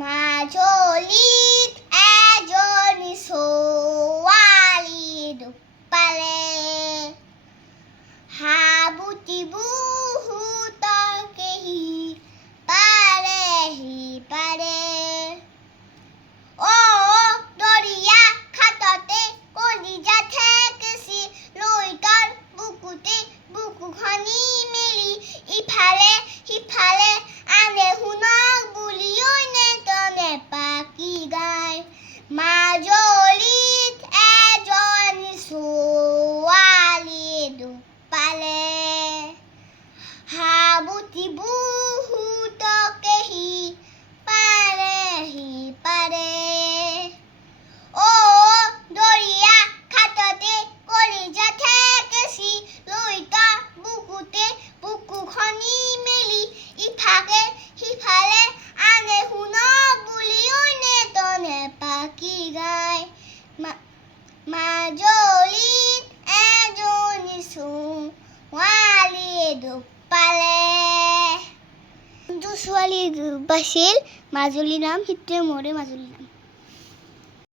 মাজুলীত এজনী ছোৱালী দুখ পালে, সাবুতি বহুতকে সি পাৰে। দৰিয়া খাটতে কলিজা ঠেকেচি, লৈ তাৰ বুকুতে বুকুখনি মেলি, ইফালে সিফালে আনে শুনক বুলি অইনে তনে পাকি গায়। মাজুলীত এজনী ছোৱালী দুখ পালে, সাবুতি বহুতকে সি পাৰে। দৰিয়া খাটতে কলিজা ঠেকেচি, লৈ তাৰ বুকুতে বুকুখনি মেলি, ইফালে সিফালে আনে শুনক বুলি অইনে তনে পাকি গায়। মাজুলীত এজনী ছোৱালী দুখ পালে। যোনটো ছোৱালী দুখ পাইছিল, মাজুলীৰ নাম, সেইটোৱে মোৰে মাজুলীৰ নাম।